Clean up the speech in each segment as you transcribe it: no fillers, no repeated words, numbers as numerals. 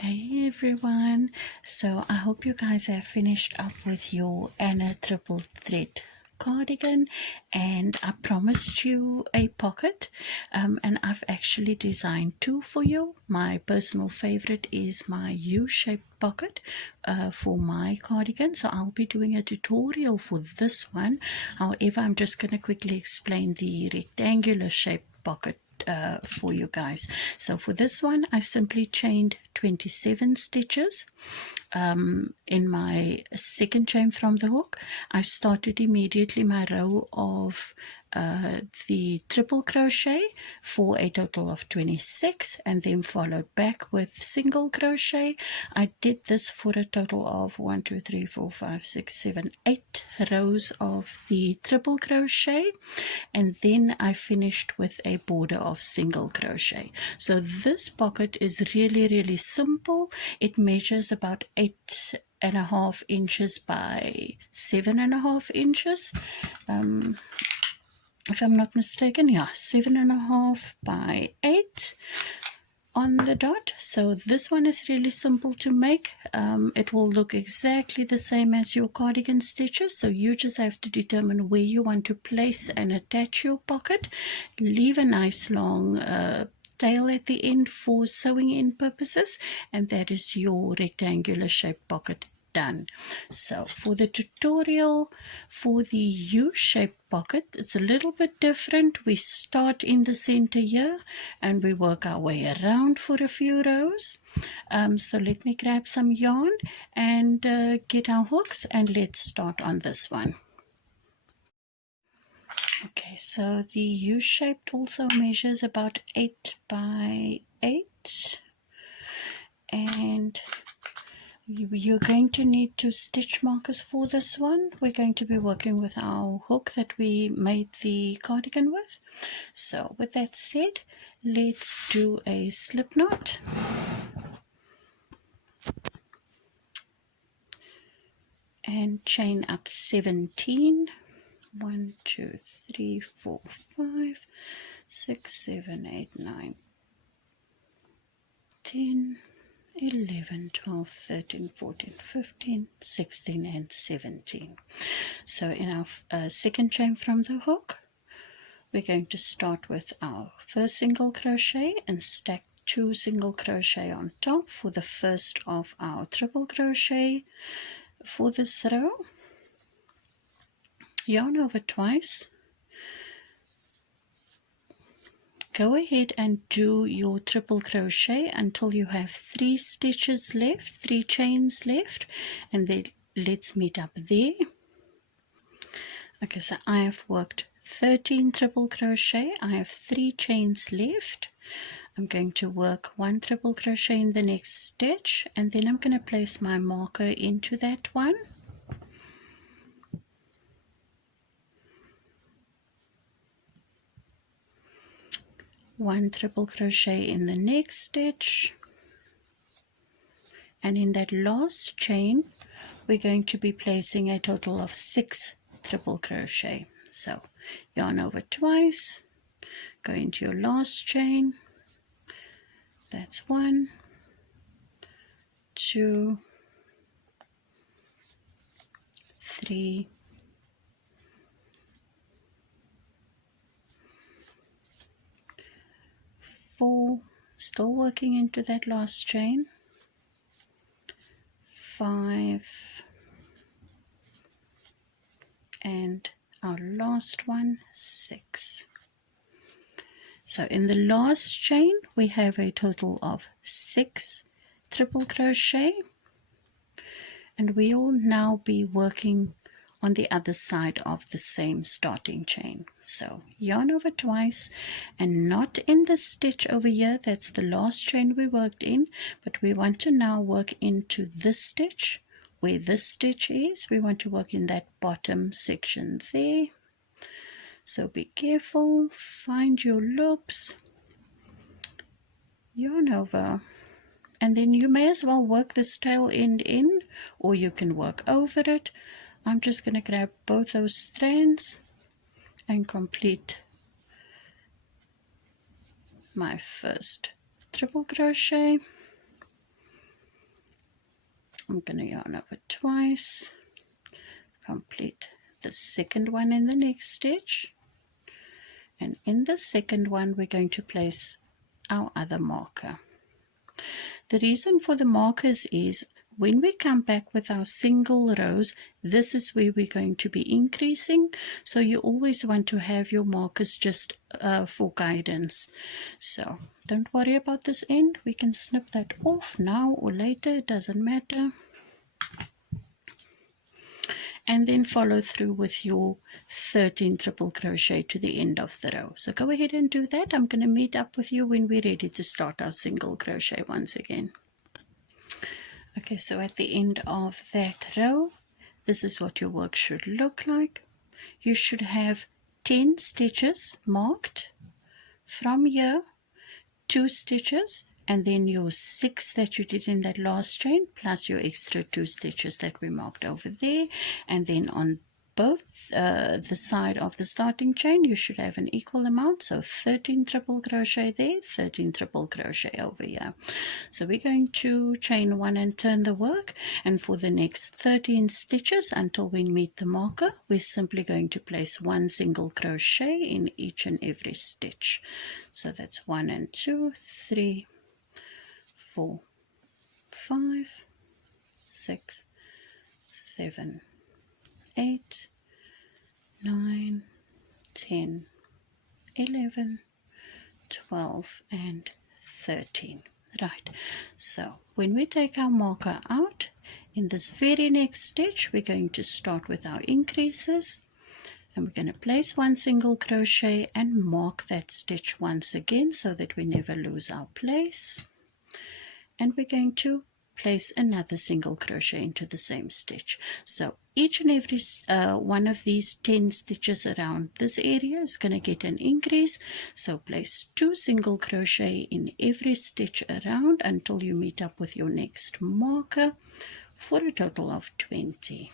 Hey everyone, so I hope you guys have finished up with your Anna triple thread cardigan, and I promised you a pocket, and I've actually designed two for you. My personal favorite is my U-shaped pocket for my cardigan, so I'll be doing a tutorial for this one. However, I'm just going to quickly explain the rectangular shaped pocket for you guys. So for this one, I simply chained 27 stitches in my second chain from the hook. I started immediately my row of the triple crochet for a total of 26, and then followed back with single crochet. I did this for a total of 1 2 3 4 5 6 7 8 rows of the triple crochet, and then I finished with a border of single crochet. So this pocket is really simple. It measures about 8.5 inches by 7.5 inches, if I'm not mistaken. Yeah, 7.5 by 8 on the dot. So this one is really simple to make. It will look exactly the same as your cardigan stitches, so you just have to determine where you want to place and attach your pocket. Leave a nice long tail at the end for sewing in purposes, and that is your rectangular shaped pocket done. So for the tutorial for the U-shaped pocket, it's a little bit different. We start in the center here and we work our way around for a few rows. So let me grab some yarn and get our hooks, and let's start on this one. Okay, so the U-shaped also measures about 8 by 8, and you're going to need 2 stitch markers for this one. We're going to be working with our hook that we made the cardigan with. So with that said, let's do a slip knot. And chain up 17. 1 2 3 4 5 6 7 8 9 10 11 12 13 14 15 16 and 17. So in our second chain from the hook, we're going to start with our first single crochet and stack 2 single crochet on top for the first of our triple crochet for this row. Yarn over twice. Go ahead and do your triple crochet until you have 3 stitches left, 3 chains left, and then let's meet up there. Okay, so I have worked 13 triple crochet. I have 3 chains left. I'm going to work 1 triple crochet in the next stitch, and then I'm going to place my marker into that one. One triple crochet in the next stitch, and in that last chain we're going to be placing a total of 6 triple crochet. So yarn over twice, go into your last chain. That's 1 2 3 4, still working into that last chain, 5, and our last one, 6. So in the last chain we have a total of 6 triple crochet, and we'll now be working on the other side of the same starting chain. So yarn over twice, and not in the stitch over here, that's the last chain we worked in, but we want to now work into this stitch where this stitch is. We want to work in that bottom section there. So be careful, find your loops, yarn over, and then you may as well work this tail end in, or you can work over it. I'm just going to grab both those strands and complete my first triple crochet. I'm going to yarn over twice, complete the second one in the next stitch, and in the second one we're going to place our other marker. The reason for the markers is when we come back with our single rows, this is where we're going to be increasing, so you always want to have your markers just for guidance. So don't worry about this end, we can snip that off now or later, it doesn't matter. And then follow through with your 13 triple crochet to the end of the row. So go ahead and do that. I'm going to meet up with you when we're ready to start our single crochet once again. Okay, so at the end of that row, this is what your work should look like. You should have 10 stitches marked from here, 2 stitches, and then your 6 that you did in that last chain plus your extra 2 stitches that we marked over there. And then on both the side of the starting chain you should have an equal amount, so 13 triple crochet there, 13 triple crochet over here. So we're going to chain 1 and turn the work, and for the next 13 stitches until we meet the marker, we're simply going to place 1 single crochet in each and every stitch. So that's 1 and 2, 3, 4, 5, 6, 7, 8, 9, 10, 11, 12, and 13. Right, so when we take our marker out, in this very next stitch we're going to start with our increases, and we're going to place 1 single crochet and mark that stitch once again so that we never lose our place. And we're going to place another single crochet into the same stitch. So each and every one of these 10 stitches around this area is going to get an increase. So place 2 single crochet in every stitch around until you meet up with your next marker for a total of 20.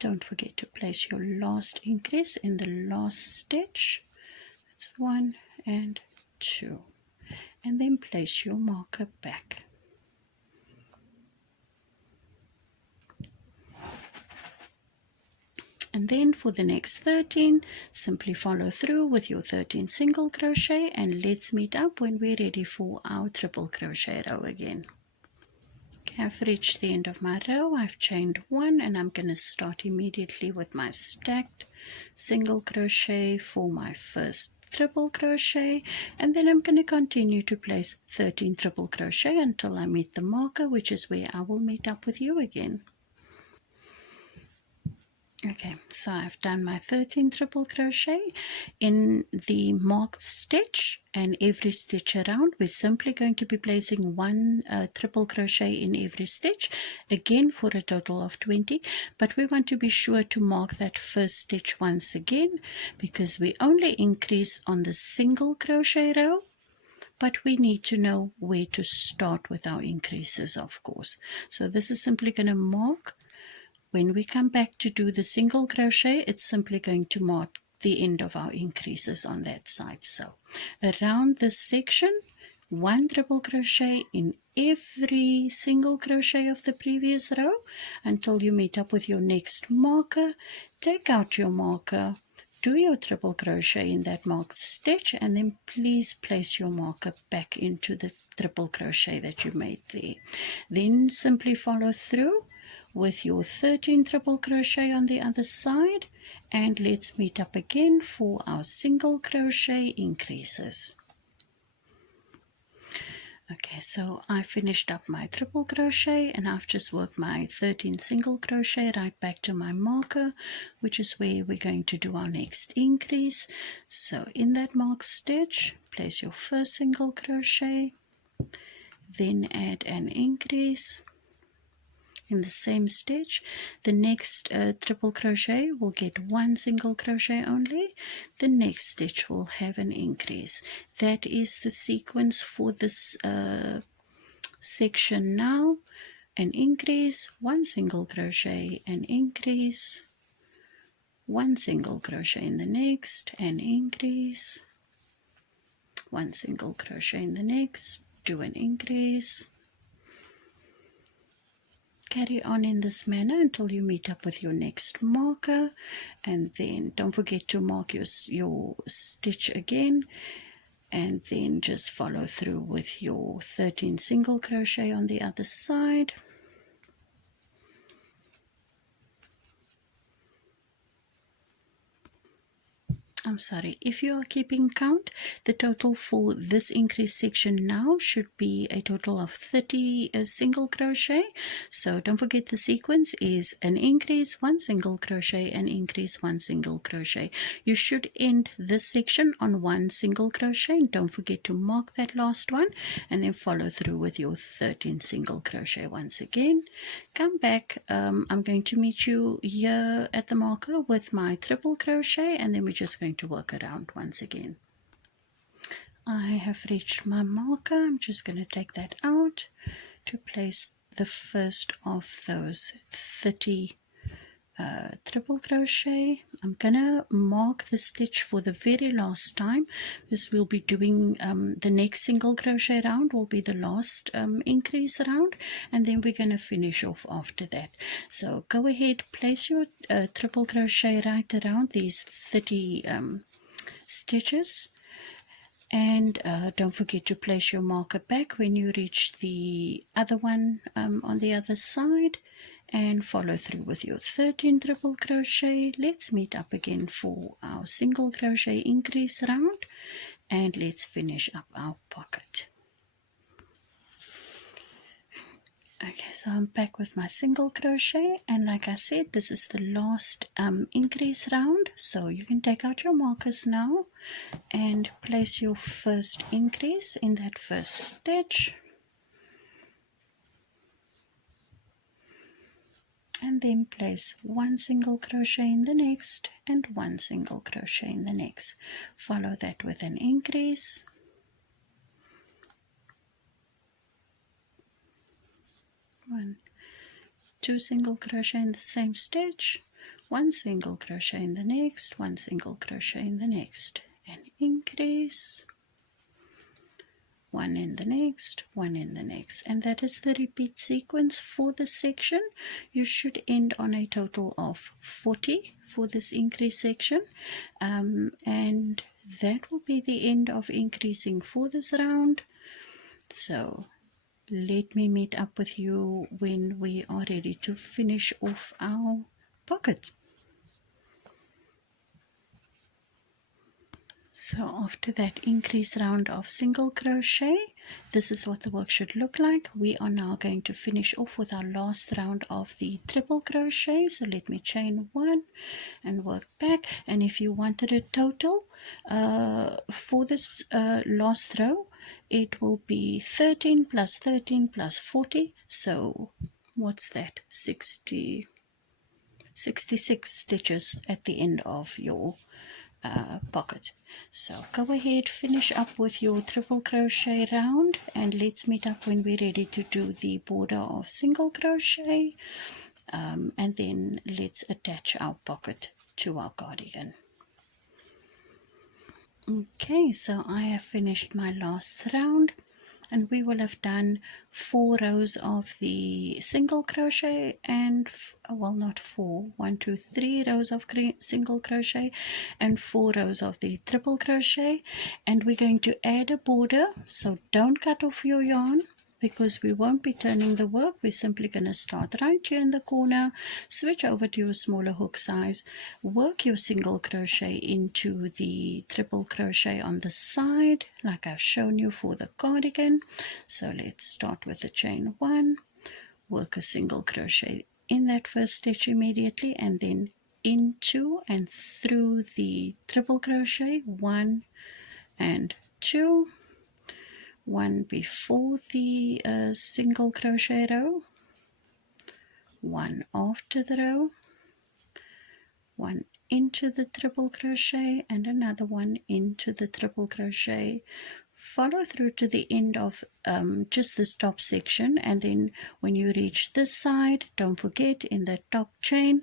Don't forget to place your last increase in the last stitch. That's 1 and 2. And then place your marker back. And then for the next 13, simply follow through with your 13 single crochet, and let's meet up when we're ready for our triple crochet row again. Okay, I've reached the end of my row. I've chained 1, and I'm going to start immediately with my stacked single crochet for my first triple crochet, and then I'm going to continue to place 13 triple crochet until I meet the marker, which is where I will meet up with you again. Okay, so I've done my 13 triple crochet in the marked stitch, and every stitch around we're simply going to be placing 1 triple crochet in every stitch, again for a total of 20. But we want to be sure to mark that first stitch once again, because we only increase on the single crochet row, but we need to know where to start with our increases, of course. So this is simply going to mark. When we come back to do the single crochet, it's simply going to mark the end of our increases on that side. So around this section, 1 triple crochet in every single crochet of the previous row until you meet up with your next marker. Take out your marker, do your triple crochet in that marked stitch, and then please place your marker back into the triple crochet that you made there. Then simply follow through with your 13 triple crochet on the other side, and let's meet up again for our single crochet increases. Okay, so I finished up my triple crochet, and I've just worked my 13 single crochet right back to my marker, which is where we're going to do our next increase. So in that marked stitch, place your first single crochet, then add an increase in the same stitch. The next triple crochet will get 1 single crochet only. The next stitch will have an increase. That is the sequence for this section now. an increase, 1 single crochet, an increase, 1 single crochet in the next, an increase, 1 single crochet in the next, do an increase. Carry on in this manner until you meet up with your next marker, and then don't forget to mark your stitch again, and then just follow through with your 13 single crochet on the other side. I'm sorry, if you are keeping count, the total for this increase section now should be a total of 30 single crochet. So don't forget the sequence is an increase, 1 single crochet, an increase, 1 single crochet. You should end this section on 1 single crochet. Don't forget to mark that last one and then follow through with your 13 single crochet once again. Come back. I'm going to meet you here at the marker with my triple crochet, and then we're just going to work around once again. I have reached my marker. I'm just going to take that out to place the first of those 30 triple crochet. I'm gonna mark the stitch for the very last time, because we'll be doing the next single crochet round will be the last increase round, and then we're gonna finish off after that. So go ahead, place your triple crochet right around these 30 stitches, and don't forget to place your marker back when you reach the other one on the other side, and follow through with your 13 triple crochet. Let's meet up again for our single crochet increase round, and let's finish up our pocket. Okay, so I'm back with my single crochet, and like I said, this is the last increase round. So you can take out your markers now and place your first increase in that first stitch, and then place 1 single crochet in the next and 1 single crochet in the next. Follow that with an increase, 1, 2 single crochet in the same stitch, 1 single crochet in the next, 1 single crochet in the next, an increase, 1 in the next, 1 in the next, and that is the repeat sequence for this section. You should end on a total of 40 for this increase section, and that will be the end of increasing for this round. So let me meet up with you when we are ready to finish off our pocket. So after that increase round of single crochet, this is what the work should look like. We are now going to finish off with our last round of the triple crochet. So let me chain 1 and work back. And if you wanted a total for this last row, it will be 13 plus 13 plus 40. So what's that? 66 stitches at the end of your pocket. So go ahead, finish up with your triple crochet round, and let's meet up when we're ready to do the border of single crochet, and then let's attach our pocket to our cardigan. Okay, so I have finished my last round, and we will have done 4 rows of the single crochet and well, not 4, 1 2 3 rows of single crochet and 4 rows of the triple crochet, and we're going to add a border. So don't cut off your yarn, because we won't be turning the work. We're simply going to start right here in the corner, switch over to your smaller hook size, work your single crochet into the triple crochet on the side like I've shown you for the cardigan. So let's start with the chain 1, work a single crochet in that first stitch immediately, and then into and through the triple crochet, 1 and 2, 1 before the single crochet row, 1 after the row, 1 into the triple crochet and another one into the triple crochet. Follow through to the end of just this top section, and then when you reach this side, don't forget in the top chain,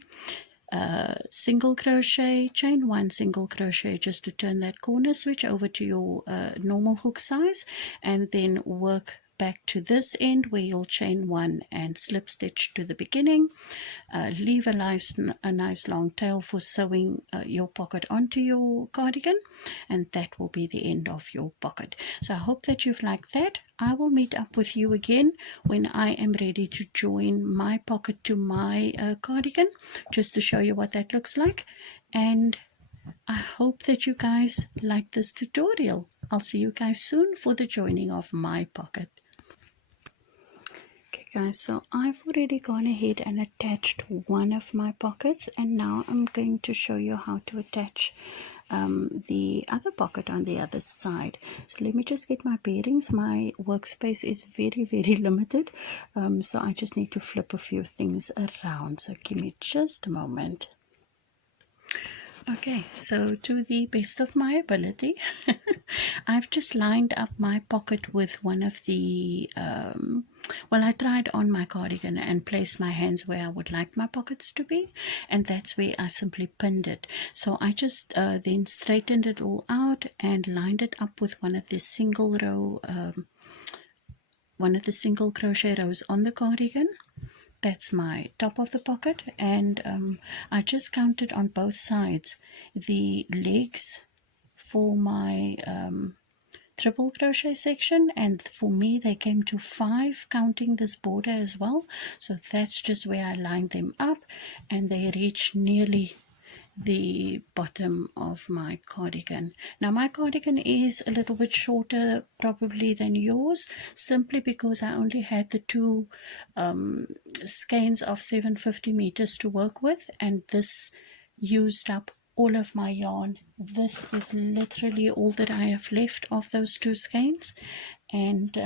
single crochet, chain one, single crochet just to turn that corner, switch over to your normal hook size, and then work back to this end where you'll chain one and slip stitch to the beginning. Leave a nice long tail for sewing your pocket onto your cardigan, and that will be the end of your pocket. So I hope that you've liked that. I will meet up with you again when I am ready to join my pocket to my cardigan, just to show you what that looks like. And I hope that you guys like this tutorial. I'll see you guys soon for the joining of my pocket. Okay guys, so I've already gone ahead and attached one of my pockets, and now I'm going to show you how to attach the other pocket on the other side. So let me just get my bearings. My workspace is very limited, so I just need to flip a few things around. So give me just a moment. Okay, so to the best of my ability, I've just lined up my pocket with one of the, well, I tried on my cardigan and placed my hands where I would like my pockets to be, and that's where I simply pinned it. So I just then straightened it all out and lined it up with one of the single row, one of the single crochet rows on the cardigan. That's my top of the pocket, and I just counted on both sides the legs for my triple crochet section, and for me they came to 5, counting this border as well. So that's just where I lined them up, and they reach nearly the bottom of my cardigan. Now my cardigan is a little bit shorter probably than yours, simply because I only had the two skeins of 750 meters to work with, and this used up all of my yarn. This is literally all that I have left of those two skeins, and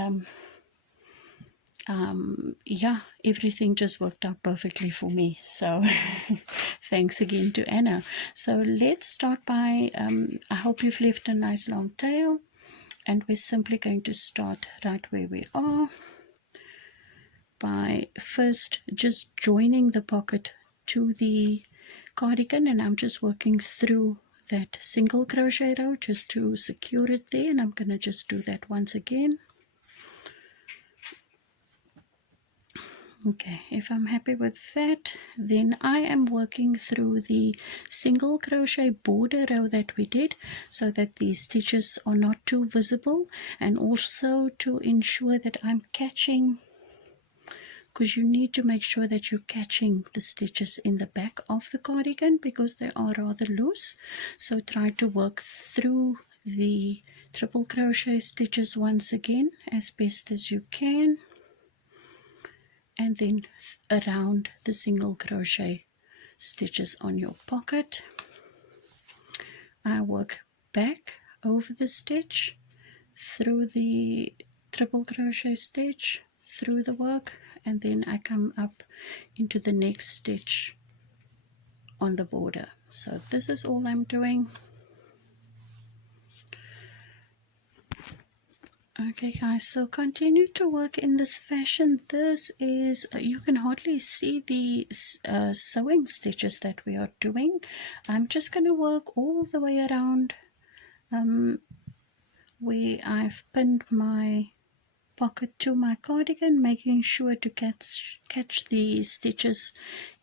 yeah, everything just worked out perfectly for me. So thanks again to Anna. So let's start by, I hope you've left a nice long tail, and we're simply going to start right where we are by first just joining the pocket to the cardigan, and I'm just working through that single crochet row just to secure it there, and I'm going to just do that once again. Okay, if I'm happy with that, then I am working through the single crochet border row that we did, so that these stitches are not too visible, and also to ensure that I'm catching, because you need to make sure that you're catching the stitches in the back of the cardigan because they are rather loose. So try to work through the triple crochet stitches once again as best as you can, and then around the single crochet stitches on your pocket. I work back over the stitch, through the triple crochet stitch, through the work, and then I come up into the next stitch on the border. So this is all I'm doing. Okay guys, so continue to work in this fashion. This is, you can hardly see the sewing stitches that we are doing. I'm just going to work all the way around where I've pinned my pocket to my cardigan, making sure to catch the stitches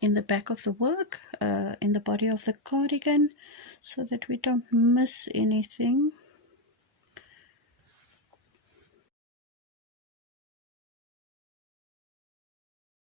in the back of the work, in the body of the cardigan, so that we don't miss anything.